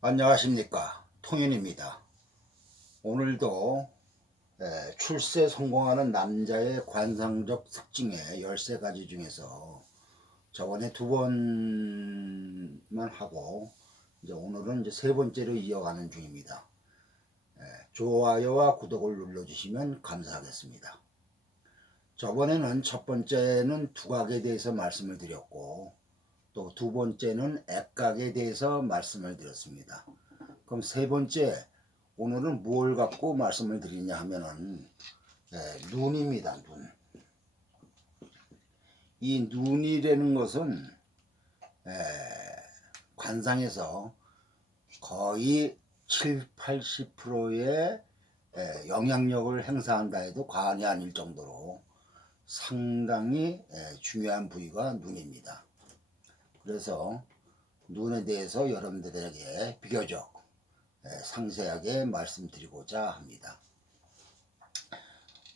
안녕하십니까, 통윤입니다. 오늘도 출세 성공하는 남자의 관상적 특징의 13가지 중에서 저번에 2번만 하고 이제 오늘은 이제 3번째로 이어가는 중입니다. 좋아요와 구독을 눌러주시면 감사하겠습니다. 저번에는 첫 번째는 두각에 대해서 말씀을 드렸고 또 두 번째는 액각에 대해서 말씀을 드렸습니다. 그럼 세 번째, 오늘은 뭘 갖고 말씀을 드리냐 하면은 눈입니다. 눈. 이 눈이라는 것은 관상에서 거의 7, 80%의 영향력을 행사한다 해도 과언이 아닐 정도로 상당히 중요한 부위가 눈입니다. 그래서 눈에 대해서 여러분들에게 비교적 상세하게 말씀드리고자 합니다.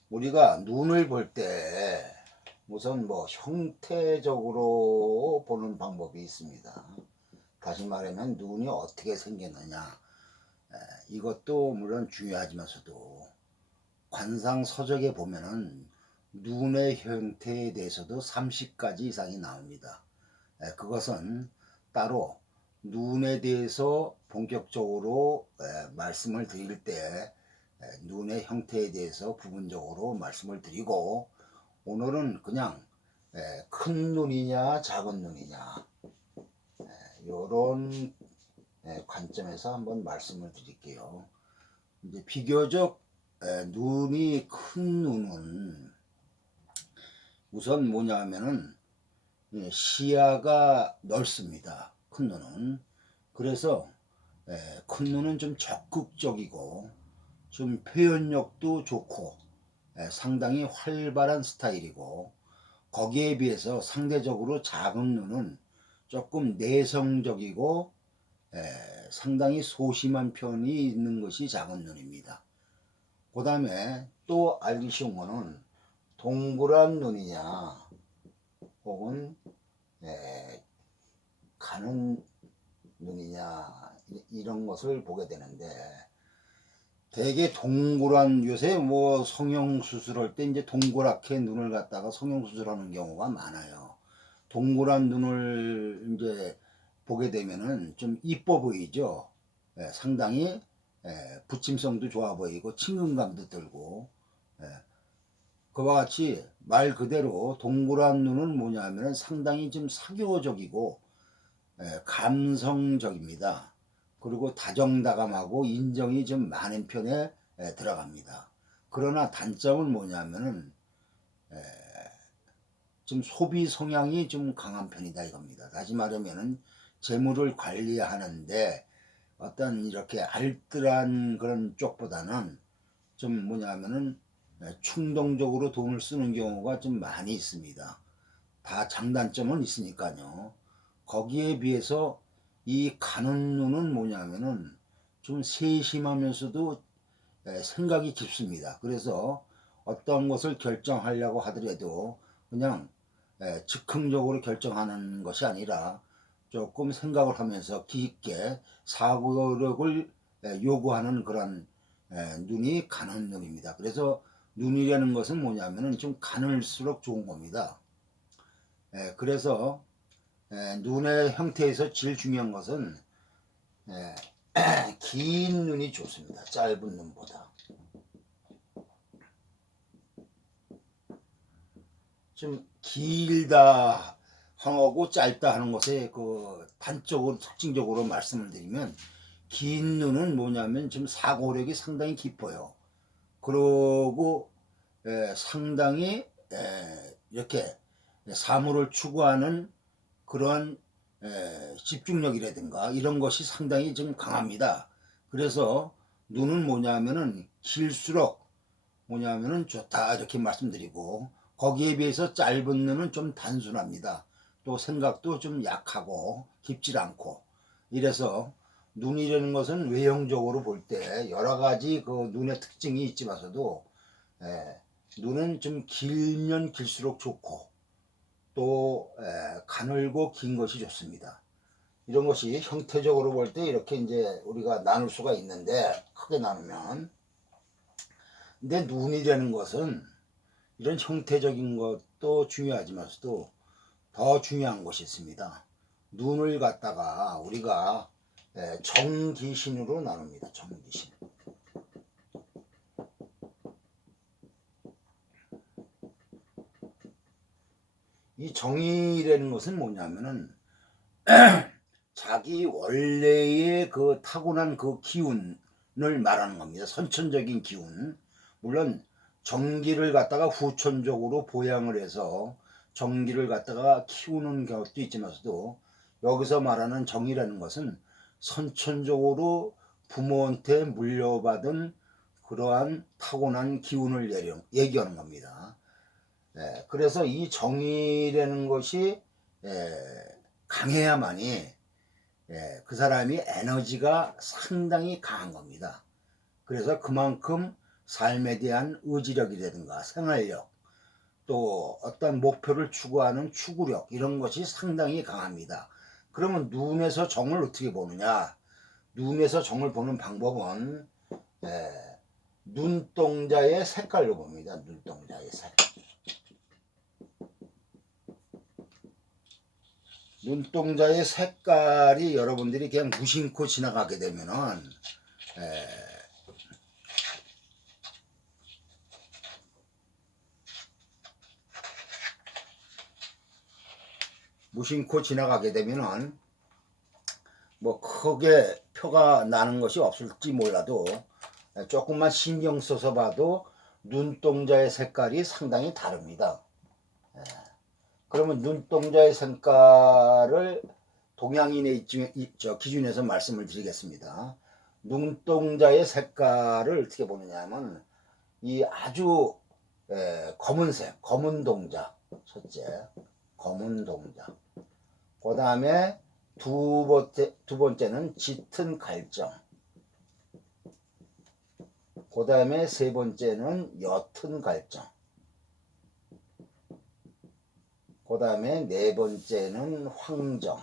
우리가 눈을 볼 때 우선 형태적으로 보는 방법이 있습니다. 다시 말하면 눈이 어떻게 생겼느냐, 이것도 물론 중요하지만서도 관상 서적에 보면은 눈의 형태에 대해서도 30가지 이상이 나옵니다. 그것은 따로 눈에 대해서 본격적으로 말씀을 드릴 때 눈의 형태에 대해서 부분적으로 말씀을 드리고, 오늘은 그냥 큰 눈이냐 작은 눈이냐 이런 관점에서 한번 말씀을 드릴게요. 이제 비교적 눈이 큰 눈은 우선 뭐냐 하면은 시야가 넓습니다. 큰 눈은. 그래서 큰 눈은 좀 적극적이고 좀 표현력도 좋고 상당히 활발한 스타일이고, 거기에 비해서 상대적으로 작은 눈은 조금 내성적이고 상당히 소심한 편이 있는 것이 작은 눈입니다. 그 다음에 또 알기 쉬운 거는 동그란 눈이냐 혹은 가는 눈이냐 이런 것을 보게 되는데, 되게 동그란, 요새 성형수술할 때 이제 동그랗게 눈을 갖다가 성형수술하는 경우가 많아요. 동그란 눈을 이제 보게 되면은 좀 이뻐 보이죠. 상당히 붙임성도 좋아 보이고 친근감도 들고, 그와 같이 말 그대로 동그란 눈은 뭐냐면은 상당히 좀 사교적이고 감성적입니다. 그리고 다정다감하고 인정이 좀 많은 편에 들어갑니다. 그러나 단점은 뭐냐면은 좀 소비 성향이 좀 강한 편이다 이겁니다. 다시 말하면은 재물을 관리하는데 어떤 이렇게 알뜰한 그런 쪽보다는 좀 뭐냐면은 충동적으로 돈을 쓰는 경우가 좀 많이 있습니다. 다 장단점은 있으니까요. 거기에 비해서 이 가는 눈은 뭐냐면은 좀 세심하면서도 생각이 깊습니다. 그래서 어떤 것을 결정하려고 하더라도 그냥 즉흥적으로 결정하는 것이 아니라 조금 생각을 하면서 깊게 사고력을 요구하는 그런 눈이 가는 눈입니다. 그래서 눈이라는 것은 뭐냐면은 좀 가늘수록 좋은 겁니다. 그래서 눈의 형태에서 제일 중요한 것은 긴 눈이 좋습니다. 짧은 눈보다. 좀 길다 하고 짧다 하는 것에 그 단적으로 특징적으로 말씀을 드리면, 긴 눈은 뭐냐면 좀 사고력이 상당히 깊어요. 그러고 상당히 이렇게 사물을 추구하는 그런 집중력이라든가 이런 것이 상당히 좀 강합니다. 그래서 눈은 뭐냐면은 길수록 뭐냐면은 좋다 이렇게 말씀드리고, 거기에 비해서 짧은 눈은 좀 단순합니다. 또 생각도 좀 약하고 깊질 않고, 이래서 눈이라는 것은 외형적으로 볼 때 여러 가지 그 눈의 특징이 있지만서도 눈은 좀 길면 길수록 좋고 또 가늘고 긴 것이 좋습니다. 이런 것이 형태적으로 볼 때 이렇게 이제 우리가 나눌 수가 있는데, 크게 나누면. 근데 눈이라는 것은 이런 형태적인 것도 중요하지만서도 더 중요한 것이 있습니다. 눈을 갖다가 우리가 정기신으로 나눕니다. 정기신. 이 정이라는 것은 뭐냐면은 자기 원래의 그 타고난 그 기운을 말하는 겁니다. 선천적인 기운. 물론 정기를 갖다가 후천적으로 보양을 해서 정기를 갖다가 키우는 것도 있지만서도, 여기서 말하는 정이라는 것은 선천적으로 부모한테 물려받은 그러한 타고난 기운을 얘기하는 겁니다. 그래서 이 정이라는 것이 강해야만이 그 사람이 에너지가 상당히 강한 겁니다. 그래서 그만큼 삶에 대한 의지력이라든가 생활력, 또 어떤 목표를 추구하는 추구력, 이런 것이 상당히 강합니다. 그러면 눈에서 정을 어떻게 보느냐? 눈에서 정을 보는 방법은 눈동자의 색깔로 봅니다. 눈동자의 색깔. 눈동자의 색깔이 여러분들이 그냥 무심코 지나가게 되면은 무심코 지나가게 되면은 뭐 크게 표가 나는 것이 없을지 몰라도 조금만 신경 써서 봐도 눈동자의 색깔이 상당히 다릅니다. 그러면 눈동자의 색깔을 동양인의 기준에서 말씀을 드리겠습니다. 눈동자의 색깔을 어떻게 보느냐 하면 이 아주 검은색, 검은 동자, 첫째 검은 동자. 그 다음에 두 번째는 짙은 갈정. 그 다음에 세 번째는 옅은 갈정. 그 다음에 네 번째는 황정.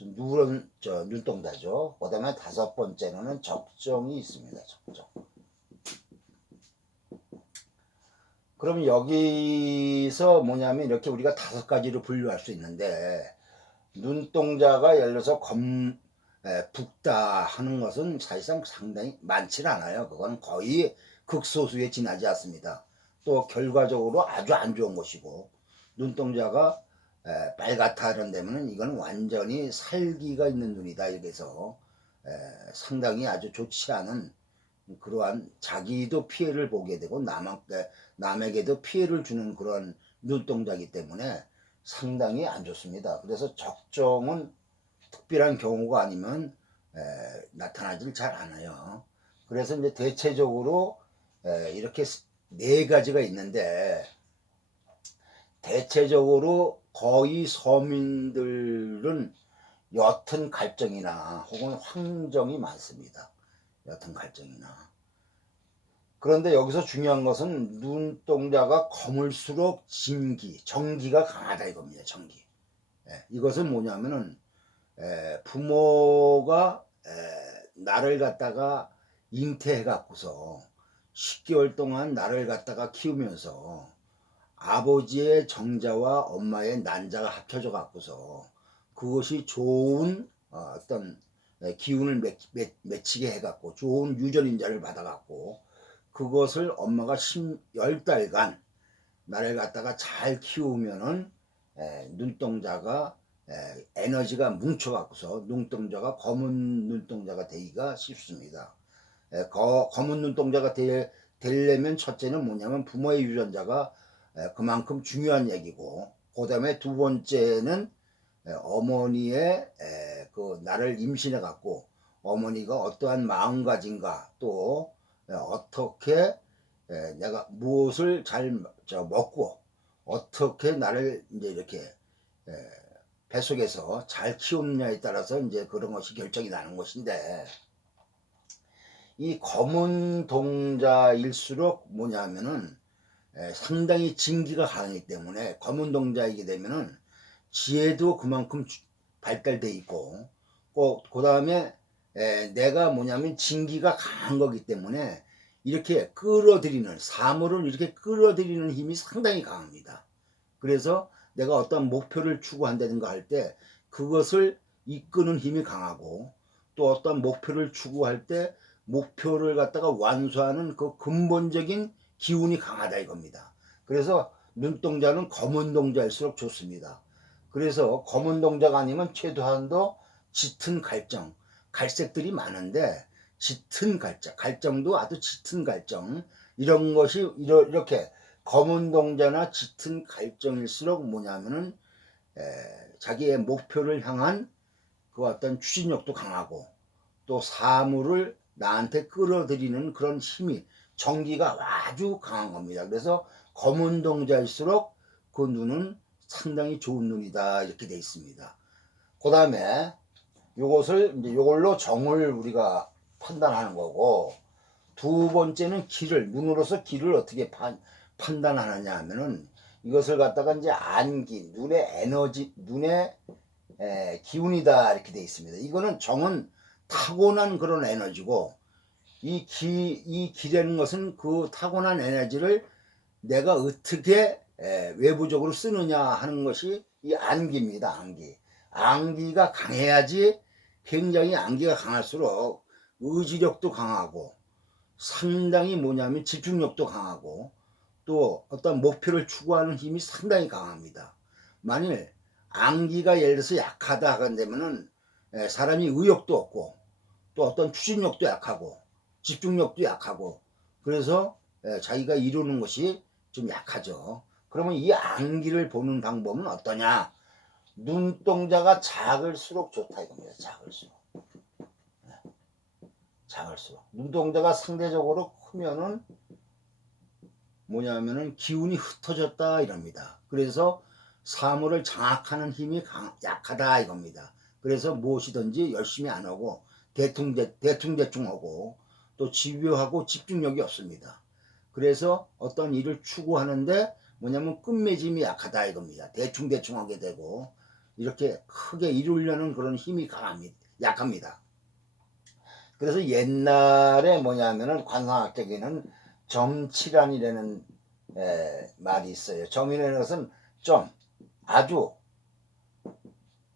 누런 눈동자죠. 그 다음에 다섯 번째는 적정이 있습니다. 적정. 그럼 여기서 뭐냐면 이렇게 우리가 다섯 가지로 분류할 수 있는데, 눈동자가 예를 들어서 붓다 하는 것은 사실상 상당히 많지는 않아요. 그건 거의 극소수에 지나지 않습니다. 또 결과적으로 아주 안 좋은 것이고, 눈동자가 빨갛다 하는 데면 이건 완전히 살기가 있는 눈이다, 이래서 상당히 아주 좋지 않은 그러한 자기도 피해를 보게 되고 남에게도 피해를 주는 그런 눈동자이기 때문에 상당히 안 좋습니다. 그래서 적정은 특별한 경우가 아니면 나타나질 잘 않아요. 그래서 이제 대체적으로 이렇게 네 가지가 있는데, 대체적으로 거의 서민들은 옅은 갈정이나 혹은 황정이 많습니다. 옅은 갈정이나. 그런데 여기서 중요한 것은 눈동자가 검을수록 정기가 강하다 이겁니다. 정기. 이것은 뭐냐면은 부모가 나를 갖다가 잉태해 갖고서 10개월 동안 나를 갖다가 키우면서 아버지의 정자와 엄마의 난자가 합쳐져 갖고서 그것이 좋은 어떤 기운을 맺히게 해 갖고 좋은 유전인자를 받아 갖고 그것을 엄마가 10달간 나를 갖다가 잘 키우면은 눈동자가 에너지가 뭉쳐갖고서 눈동자가 검은 눈동자가 되기가 쉽습니다. 검은 눈동자가 되려면 첫째는 뭐냐면 부모의 유전자가 그만큼 중요한 얘기고, 그 다음에 두 번째는 어머니의 그 나를 임신해 갖고 어머니가 어떠한 마음가짐과 또 어떻게 내가 무엇을 잘 먹고 어떻게 나를 이제 이렇게 뱃속에서 잘 키우느냐에 따라서 이제 그런 것이 결정이 나는 것인데, 이 검은 동자일수록 뭐냐면은 상당히 진기가 강하기 때문에 검은 동자이게 되면은 지혜도 그만큼 발달돼 있고 그 다음에 내가 뭐냐면 진기가 강한 거기 때문에 이렇게 끌어들이는 사물을 이렇게 끌어들이는 힘이 상당히 강합니다. 그래서 내가 어떤 목표를 추구한다든가 할 때 그것을 이끄는 힘이 강하고 또 어떤 목표를 추구할 때 목표를 갖다가 완수하는 그 근본적인 기운이 강하다 이겁니다. 그래서 눈동자는 검은 동자일수록 좋습니다. 그래서 검은 동자가 아니면 최소한도 짙은 갈정, 갈색들이 많은데 짙은 갈정, 갈정도 아주 짙은 갈정 이런 것이 이렇게 검은 동자나 짙은 갈정일수록 뭐냐면은 자기의 목표를 향한 그 어떤 추진력도 강하고 또 사물을 나한테 끌어들이는 그런 힘이 정기가 아주 강한 겁니다. 그래서 검은 동자일수록 그 눈은 상당히 좋은 눈이다 이렇게 돼 있습니다. 그 다음에 요것을 이제 요걸로 정을 우리가 판단하는 거고 두 번째는 길을 눈으로서 길을 어떻게 판단하느냐 하면은 이것을 갖다가 이제 안기 눈의 에너지 눈의 기운이다 이렇게 돼 있습니다. 이거는 정은 타고난 그런 에너지고 이 기라는 것은 그 타고난 에너지를 내가 어떻게 외부적으로 쓰느냐 하는 것이 이 안기입니다. 안기. 안기가 강해야지 굉장히 안기가 강할수록 의지력도 강하고 상당히 뭐냐면 집중력도 강하고 또 어떤 목표를 추구하는 힘이 상당히 강합니다. 만일 안기가 예를 들어서 약하다 하건되면은 사람이 의욕도 없고 또 어떤 추진력도 약하고 집중력도 약하고 그래서 자기가 이루는 것이 좀 약하죠. 그러면 이 안기를 보는 방법은 어떠냐? 눈동자가 작을수록 좋다 이겁니다. 작을수록. 작을수록. 눈동자가 상대적으로 크면은 뭐냐면은 기운이 흩어졌다 이럽니다. 그래서 사물을 장악하는 힘이 약하다 이겁니다. 그래서 무엇이든지 열심히 안 하고 대충 하고 또 집요하고 집중력이 없습니다. 그래서 어떤 일을 추구하는데 뭐냐면 끝맺음이 약하다 이겁니다. 대충 하게 되고 이렇게 크게 이루려는 그런 힘이 약합니다. 그래서 옛날에 뭐냐면은 관상학적에는 점칠안이라는 말이 있어요. 점이라는 것은 점 아주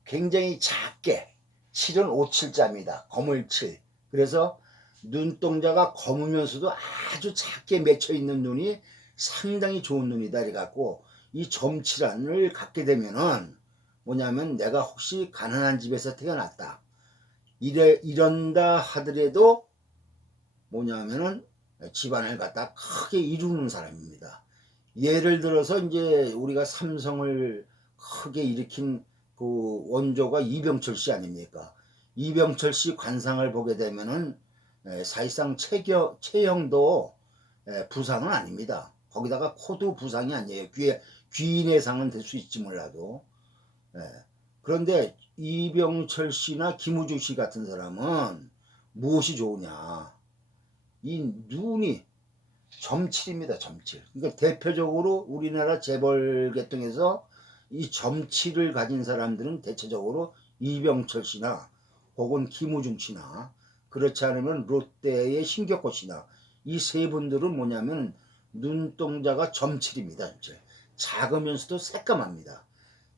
굉장히 작게 칠은 오칠자입니다. 검을칠. 그래서 눈동자가 검으면서도 아주 작게 맺혀 있는 눈이 상당히 좋은 눈이다. 이래갖고 이 점칠안을 갖게 되면은 뭐냐면 내가 혹시 가난한 집에서 태어났다. 이런다 하더라도 뭐냐면은 집안을 갖다 크게 이루는 사람입니다. 예를 들어서 이제 우리가 삼성을 크게 일으킨 그 원조가 이병철 씨 아닙니까? 이병철 씨 관상을 보게 되면은 사실상 체형도 부상은 아닙니다. 거기다가 코도 부상이 아니에요. 귀인의 상은 될 수 있지 몰라도. 그런데 이병철 씨나 김우중 씨 같은 사람은 무엇이 좋으냐? 이 눈이 점칠입니다. 점칠. 그러니까 대표적으로 우리나라 재벌 계통에서 이 점칠을 가진 사람들은 대체적으로 이병철 씨나 혹은 김우중 씨나 그렇지 않으면 롯데의 신격호 씨나 이 세 분들은 뭐냐면 눈동자가 점칠입니다. 점칠. 작으면서도 새까맣니다.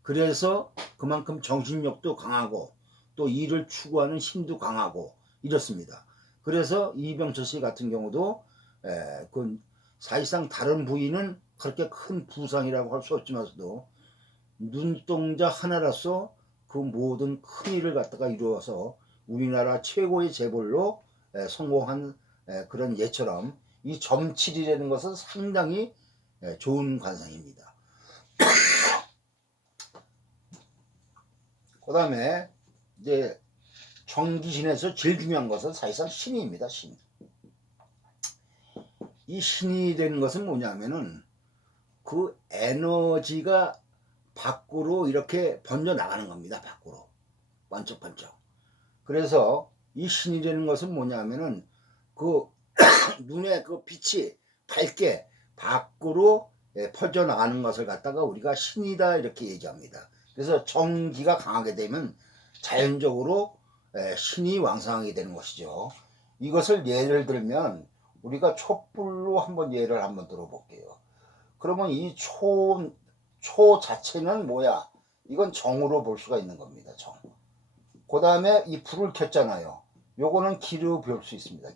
그래서 그만큼 정신력도 강하고 또 일을 추구하는 힘도 강하고 이렇습니다. 그래서 이병철 씨 같은 경우도 그 사실상 다른 부위는 그렇게 큰 부상이라고 할 수 없지만서도 눈동자 하나로서 그 모든 큰 일을 갖다가 이루어서 우리나라 최고의 재벌로 성공한 그런 예처럼 이 점칠이라는 것은 상당히 좋은 관상입니다. 그 다음에 이제 정기신에서 제일 중요한 것은 사실상 신입니다. 신. 이 신이 되는 것은 뭐냐면은 그 에너지가 밖으로 이렇게 번져 나가는 겁니다. 밖으로 번쩍번쩍. 그래서 이 신이 되는 것은 뭐냐면은 그 눈에 그 빛이 밝게 밖으로 퍼져나가는 것을 갖다가 우리가 신이다 이렇게 얘기합니다. 그래서 정기가 강하게 되면 자연적으로 신이 왕성하게 되는 것이죠. 이것을 예를 들면 우리가 촛불로 한번 예를 한번 들어볼게요. 그러면 이 초 자체는 뭐야? 이건 정으로 볼 수가 있는 겁니다. 정. 그 다음에 이 불을 켰잖아요. 요거는 기로 볼 수 있습니다.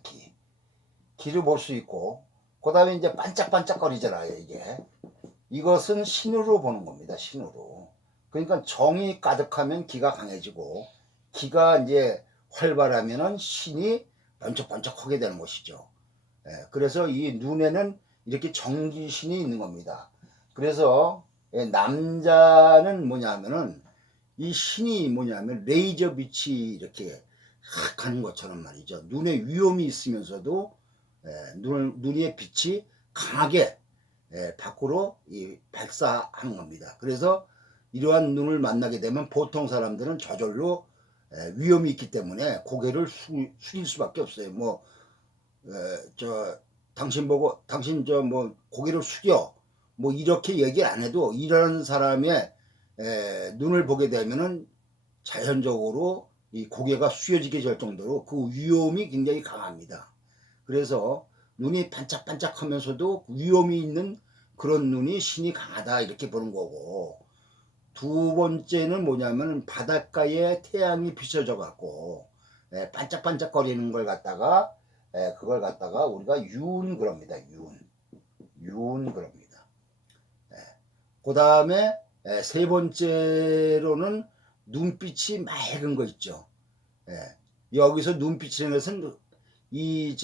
기로 볼 수 있고, 그 다음에 이제 반짝반짝거리잖아요. 이게. 이것은 신으로 보는 겁니다. 신으로. 그러니까 정이 가득하면 기가 강해지고, 기가 이제 활발하면은 신이 번쩍번쩍하게 되는 것이죠. 그래서 이 눈에는 이렇게 정기신이 있는 겁니다. 그래서 남자는 뭐냐면은 이 신이 뭐냐면 레이저 빛이 이렇게 가는 것처럼 말이죠. 눈에 위험이 있으면서도 눈의 빛이 강하게 밖으로 발사하는 겁니다. 그래서 이러한 눈을 만나게 되면 보통 사람들은 저절로 위험이 있기 때문에 고개를 숙일 수밖에 없어요. 뭐 당신 보고 당신 뭐 고개를 숙여 뭐 이렇게 얘기 안 해도 이런 사람의 눈을 보게 되면은 자연적으로 이 고개가 숙여지게 될 정도로 그 위험이 굉장히 강합니다. 그래서 눈이 반짝반짝하면서도 위험이 있는 그런 눈이 신이 강하다 이렇게 보는 거고, 두 번째는 뭐냐면 바닷가에 태양이 비춰져 갖고 반짝반짝거리는 걸 갖다가 그걸 갖다가 우리가 윤 그럽니다. 윤 그럽니다. 그 다음에 세 번째로는 눈빛이 맑은 거 있죠. 여기서 눈빛이라는 것은 이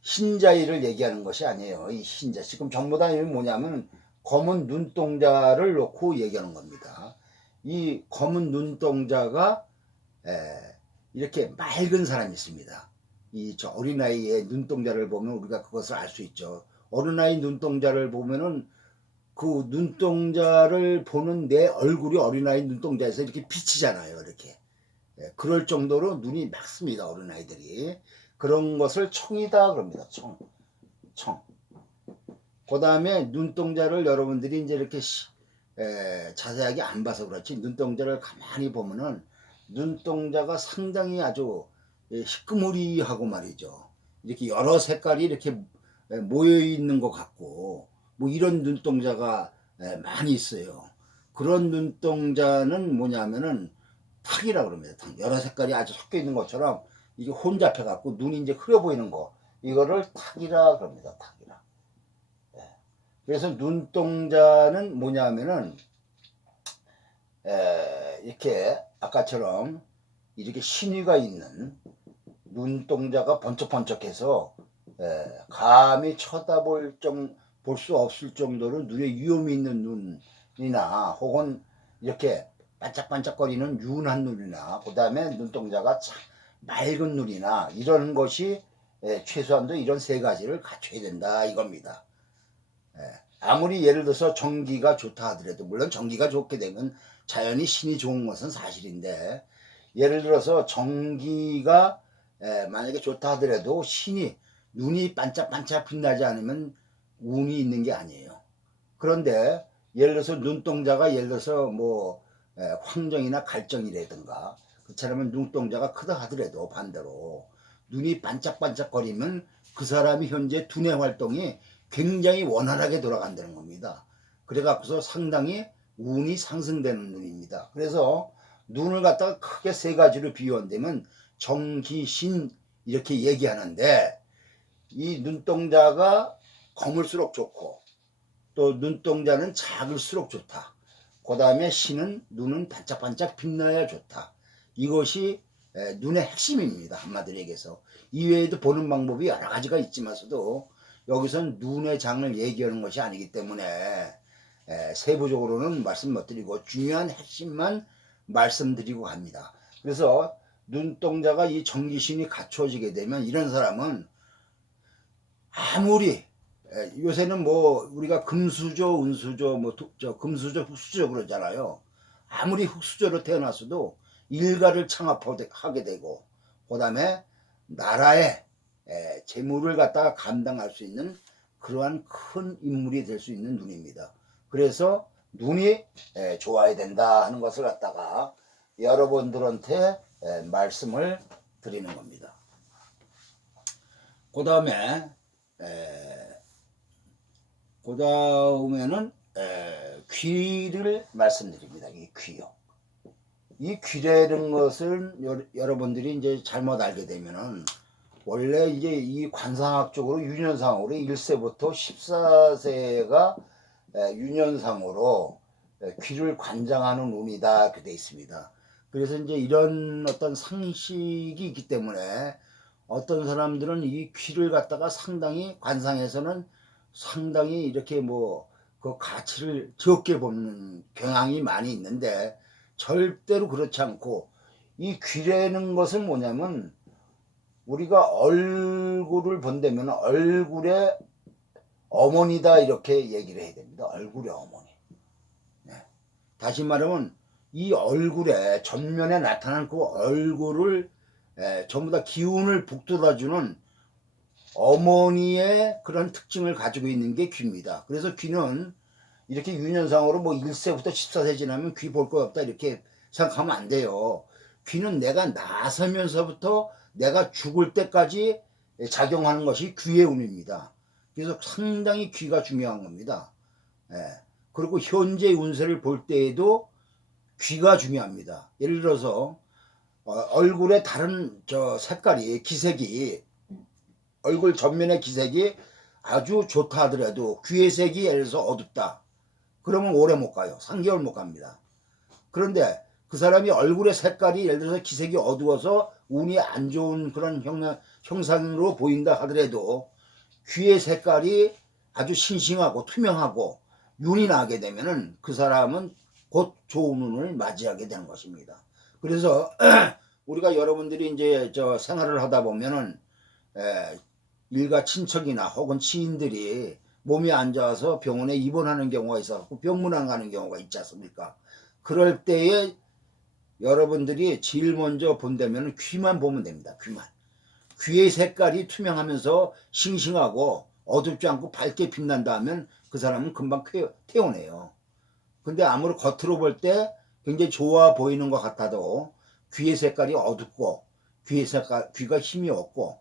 흰자위를 얘기하는 것이 아니에요. 이 흰자 지금 전부 다 뭐냐면 검은 눈동자를 놓고 얘기하는 겁니다. 이 검은 눈동자가 이렇게 맑은 사람이 있습니다. 이 어린아이의 눈동자를 보면 우리가 그것을 알 수 있죠. 어린아이 눈동자를 보면은 그 눈동자를 보는 내 얼굴이 어린아이 눈동자에서 이렇게 비치잖아요. 이렇게. 그럴 정도로 눈이 맑습니다. 어린아이들이. 그런 것을 청이다 그럽니다. 청. 그 다음에 눈동자를 여러분들이 이제 이렇게 자세하게 안 봐서 그렇지, 눈동자를 가만히 보면은 눈동자가 상당히 아주 희끄무리하고 말이죠. 이렇게 여러 색깔이 이렇게 모여 있는 것 같고, 뭐 이런 눈동자가 많이 있어요. 그런 눈동자는 뭐냐면은 탁이라고 그럽니다. 탁. 여러 색깔이 아주 섞여 있는 것처럼 이게 혼잡해 갖고 눈이 이제 흐려 보이는 거, 이거를 탁이라 그럽니다. 탁이라. 그래서 눈동자는 뭐냐면은 이렇게 아까처럼 이렇게 신의가 있는 눈동자가 번쩍번쩍해서 감히 쳐다볼 볼 수 없을 정도로 눈에 위험이 있는 눈이나 혹은 이렇게 반짝반짝거리는 윤한 눈이나 그 다음에 눈동자가 참 맑은 눈이나 이런 것이 최소한도 이런 세 가지를 갖춰야 된다 이겁니다. 아무리 예를 들어서 전기가 좋다 하더라도, 물론 전기가 좋게 되면 자연히 신이 좋은 것은 사실인데, 예를 들어서 전기가 만약에 좋다 하더라도 신이 눈이 반짝반짝 빛나지 않으면 운이 있는 게 아니에요. 그런데 예를 들어서 눈동자가 예를 들어서 뭐 황정이나 갈정이라든가 그처럼 눈동자가 크다 하더라도 반대로 눈이 반짝반짝거리면 그 사람이 현재 두뇌 활동이 굉장히 원활하게 돌아간다는 겁니다. 그래갖고서 상당히 운이 상승되는 눈입니다. 그래서 눈을 갖다가 크게 세 가지로 비유한다면 정기신 이렇게 얘기하는데, 이 눈동자가 검을수록 좋고 또 눈동자는 작을수록 좋다. 그 다음에 신은 눈은 반짝반짝 빛나야 좋다. 이것이 눈의 핵심입니다. 한마디로 얘기해서. 이외에도 보는 방법이 여러 가지가 있지만서도 여기선 눈의 장을 얘기하는 것이 아니기 때문에 세부적으로는 말씀 못 드리고 중요한 핵심만 말씀드리고 합니다. 그래서 눈동자가 이 정기신이 갖춰지게 되면 이런 사람은 아무리 요새는 뭐 우리가 금수저, 은수저, 뭐 금수저, 흑수저 그러잖아요. 아무리 흑수저로 태어났어도 일가를 창업하게 되고, 그 다음에 나라의 재물을 갖다가 감당할 수 있는 그러한 큰 인물이 될 수 있는 눈입니다. 그래서 눈이 좋아야 된다 하는 것을 갖다가 여러분들한테 말씀을 드리는 겁니다. 그 다음에는 귀를 말씀드립니다. 이 귀요. 이 귀라는 것을 여러분들이 이제 잘못 알게 되면은 원래 이제 이 관상학적으로 유년상으로 1세부터 14세가 유년상으로 귀를 관장하는 운이다 이렇게 돼 있습니다. 그래서 이제 이런 어떤 상식이 있기 때문에 어떤 사람들은 이 귀를 갖다가 상당히 관상에서는 상당히 이렇게 뭐 그 가치를 적게 보는 경향이 많이 있는데 절대로 그렇지 않고 이 귀라는 것은 뭐냐면 우리가 얼굴을 본다면 얼굴의 어머니다 이렇게 얘기를 해야 됩니다. 얼굴의 어머니. 네. 다시 말하면 이 얼굴에 전면에 나타난 그 얼굴을 전부 다 기운을 북돋아주는 어머니의 그런 특징을 가지고 있는 게 귀입니다. 그래서 귀는 이렇게 유년상으로 뭐 1세부터 14세 지나면 귀 볼 거 없다 이렇게 생각하면 안 돼요. 귀는 내가 나서면서부터 내가 죽을 때까지 작용하는 것이 귀의 운입니다. 그래서 상당히 귀가 중요한 겁니다. 그리고 현재 운세를 볼 때에도 귀가 중요합니다. 예를 들어서 얼굴에 다른 색깔이 기색이 얼굴 전면의 기색이 아주 좋다 하더라도 귀의 색이 예를 들어서 어둡다. 그러면 오래 못 가요. 3개월 못 갑니다. 그런데 그 사람이 얼굴의 색깔이 예를 들어서 기색이 어두워서 운이 안 좋은 그런 형상으로 보인다 하더라도 귀의 색깔이 아주 싱싱하고 투명하고 윤이 나게 되면은 그 사람은 곧 좋은 운을 맞이하게 되는 것입니다. 그래서 우리가 여러분들이 이제 생활을 하다 보면은 일가 친척이나 혹은 지인들이 몸이 안 좋아서 병원에 입원하는 경우가 있어서 병문안 가는 경우가 있지 않습니까? 그럴 때에 여러분들이 제일 먼저 본다면 귀만 보면 됩니다. 귀만. 귀의 색깔이 투명하면서 싱싱하고 어둡지 않고 밝게 빛난다 하면 그 사람은 금방 태어내요. 근데 아무리 겉으로 볼 때 굉장히 좋아 보이는 것 같아도 귀의 색깔이 어둡고 귀가 힘이 없고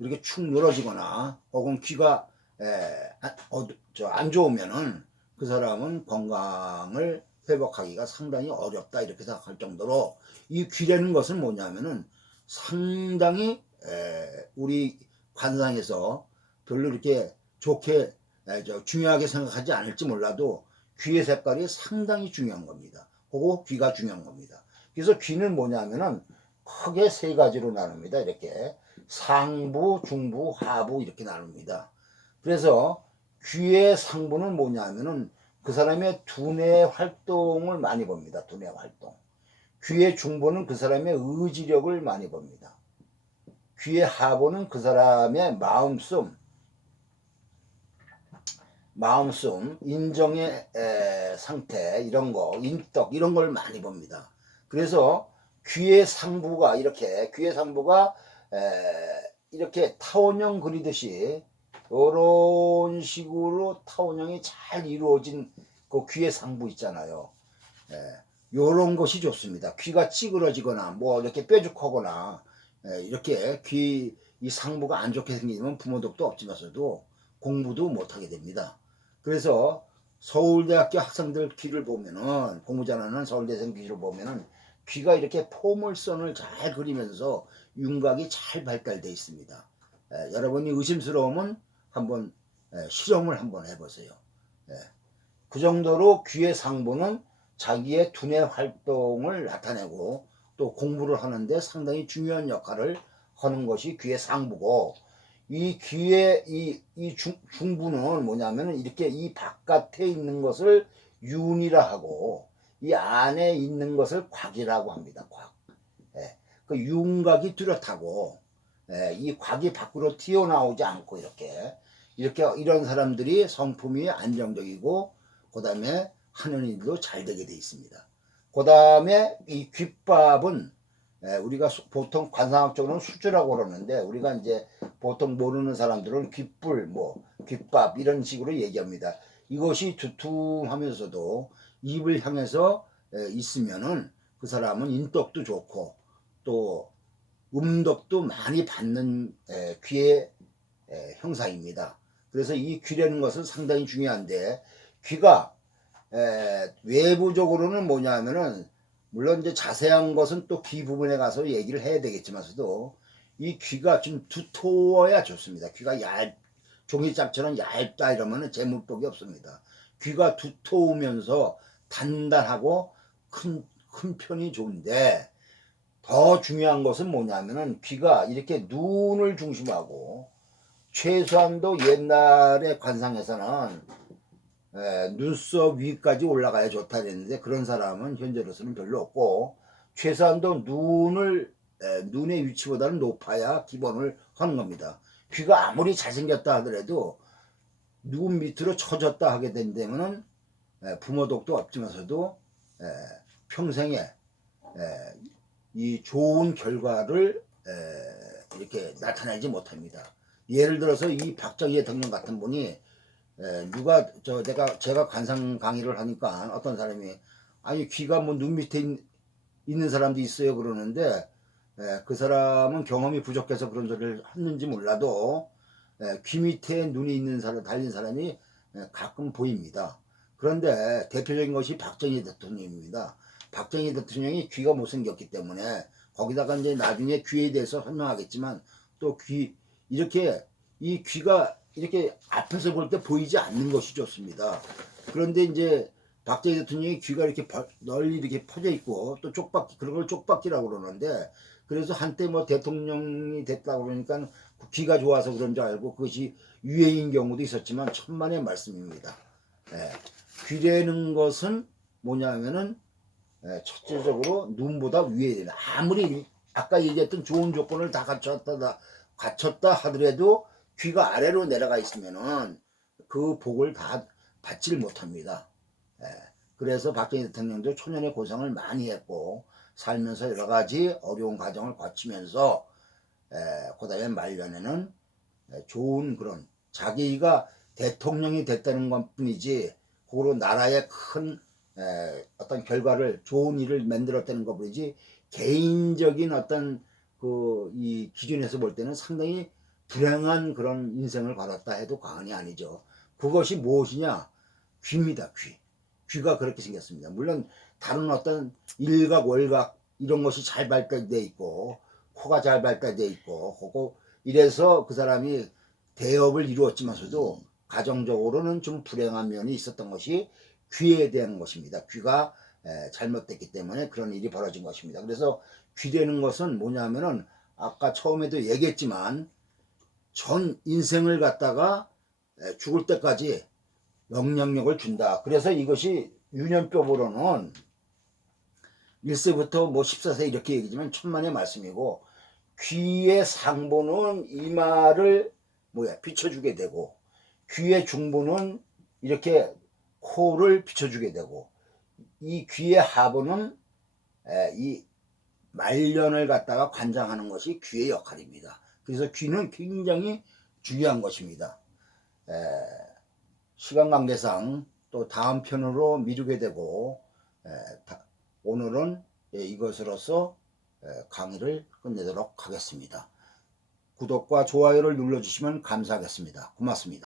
이렇게 축 늘어지거나 혹은 귀가 안 좋으면은 그 사람은 건강을 회복하기가 상당히 어렵다 이렇게 생각할 정도로 이 귀라는 것은 뭐냐면은 상당히 우리 관상에서 별로 이렇게 좋게 중요하게 생각하지 않을지 몰라도 귀의 색깔이 상당히 중요한 겁니다. 그거 귀가 중요한 겁니다. 그래서 귀는 뭐냐면은 크게 세 가지로 나눕니다. 이렇게 상부, 중부, 하부 이렇게 나눕니다. 그래서 귀의 상부는 뭐냐면은 그 사람의 두뇌 활동을 많이 봅니다. 두뇌 활동. 귀의 중부는 그 사람의 의지력을 많이 봅니다. 귀의 하부는 그 사람의 마음씀, 인정의 상태 이런 거, 인덕 이런 걸 많이 봅니다. 그래서 귀의 상부가 이렇게 타원형 그리듯이 이런 식으로 타원형이 잘 이루어진 그 귀의 상부 있잖아요. 요런 것이 좋습니다. 귀가 찌그러지거나 뭐 이렇게 뾰족하거나 이렇게 이 상부가 안 좋게 생기면 부모덕도 없지만서도 공부도 못하게 됩니다. 그래서 서울대학교 학생들 귀를 보면은 공부 잘하는 서울대생 귀를 보면은 귀가 이렇게 포물선을 잘 그리면서 윤곽이 잘 발달되어 있습니다. 여러분이 의심스러우면 한번 실험을 한번 해보세요. 그 정도로 귀의 상부는 자기의 두뇌 활동을 나타내고 또 공부를 하는데 상당히 중요한 역할을 하는 것이 귀의 상부고, 이 귀의 중부는 뭐냐면은 이렇게 이 바깥에 있는 것을 윤이라 하고 이 안에 있는 것을 곽이라고 합니다. 곽. 그 윤곽이 뚜렷하고 이 곽이 밖으로 튀어나오지 않고 이렇게 이런 사람들이 성품이 안정적이고 그 다음에 하는 일도 잘 되게 돼 있습니다. 그 다음에 이 귓밥은 우리가 보통 관상학적으로는 수주라고 그러는데 우리가 이제 보통 모르는 사람들은 귓불, 뭐 귓밥 이런 식으로 얘기합니다. 이것이 두툼하면서도 입을 향해서 있으면은 그 사람은 인덕도 좋고 또 음덕도 많이 받는 귀의 형상입니다. 그래서 이 귀라는 것은 상당히 중요한데 귀가 외부적으로는 뭐냐면은 물론 이제 자세한 것은 또 귀 부분에 가서 얘기를 해야 되겠지만서도 이 귀가 좀 두터워야 좋습니다. 귀가 종이짝처럼 얇다 이러면은 재물복이 없습니다. 귀가 두터우면서 단단하고 큰 편이 좋은데 더 중요한 것은 뭐냐면은 귀가 이렇게 눈을 중심하고 최소한도 옛날의 관상에서는 눈썹 위까지 올라가야 좋다 그랬는데 그런 사람은 현재로서는 별로 없고 최소한도 눈의 위치보다는 높아야 기본을 하는 겁니다. 귀가 아무리 잘생겼다 하더라도 눈 밑으로 처졌다 하게 된다면은 부모독도 없지만서도 평생에 이 좋은 결과를 이렇게 나타내지 못합니다. 예를 들어서 이 박정희 대통령 같은 분이 제가 관상 강의를 하니까 어떤 사람이 아니 귀가 뭐 눈 밑에 있는 사람도 있어요 그러는데 그 사람은 경험이 부족해서 그런 소리를 했는지 몰라도 귀 밑에 눈이 있는 사람 달린 사람이 가끔 보입니다. 그런데 대표적인 것이 박정희 대통령입니다. 박정희 대통령이 귀가 못생겼기 때문에 거기다가 이제 나중에 귀에 대해서 설명하겠지만 또 이렇게 이 귀가 이렇게 앞에서 볼 때 보이지 않는 것이 좋습니다. 그런데 이제 박정희 대통령이 귀가 이렇게 널리 이렇게 퍼져 있고 또 쪽박기 그런 걸 쪽박기라고 그러는데 그래서 한때 뭐 대통령이 됐다고 그러니까 귀가 좋아서 그런 줄 알고 그것이 유행인 경우도 있었지만 천만의 말씀입니다. 귀라는 것은 뭐냐면은 첫째적으로 눈보다 위에 되는 아무리 아까 얘기했던 좋은 조건을 다 갖췄다 하더라도 귀가 아래로 내려가 있으면은 그 복을 다 받지를 못합니다. 그래서 박정희 대통령도 초년의 고생을 많이 했고 살면서 여러 가지 어려운 과정을 거치면서 그다음에 말년에는 좋은 그런 자기가 대통령이 됐다는 것뿐이지 그거로 나라의 큰 어떤 결과를 좋은 일을 만들었다는 것뿐이지 개인적인 어떤 이 기준에서 볼 때는 상당히 불행한 그런 인생을 받았다 해도 과언이 아니죠. 그것이 무엇이냐? 귀입니다. 귀가 그렇게 생겼습니다. 물론 다른 어떤 일각 월각 이런 것이 잘 발달돼 있고 코가 잘 발달돼 있고 그거 이래서 그 사람이 대업을 이루었지만서도 가정적으로는 좀 불행한 면이 있었던 것이 귀에 대한 것입니다. 귀가 잘못됐기 때문에 그런 일이 벌어진 것입니다. 그래서 귀라는 것은 뭐냐면은 아까 처음에도 얘기했지만 전 인생을 갖다가 죽을 때까지 영향력을 준다. 그래서 이것이 유년법으로는 1세부터 뭐 14세 이렇게 얘기지만 천만의 말씀이고 귀의 상부는 이마를 비춰주게 되고 귀의 중부는 이렇게 코를 비춰주게 되고 이 귀의 하부는 이 말년을 갖다가 관장하는 것이 귀의 역할입니다. 그래서 귀는 굉장히 중요한 것입니다. 시간 관계상 또 다음 편으로 미루게 되고 오늘은 이것으로서 강의를 끝내도록 하겠습니다. 구독과 좋아요를 눌러주시면 감사하겠습니다. 고맙습니다.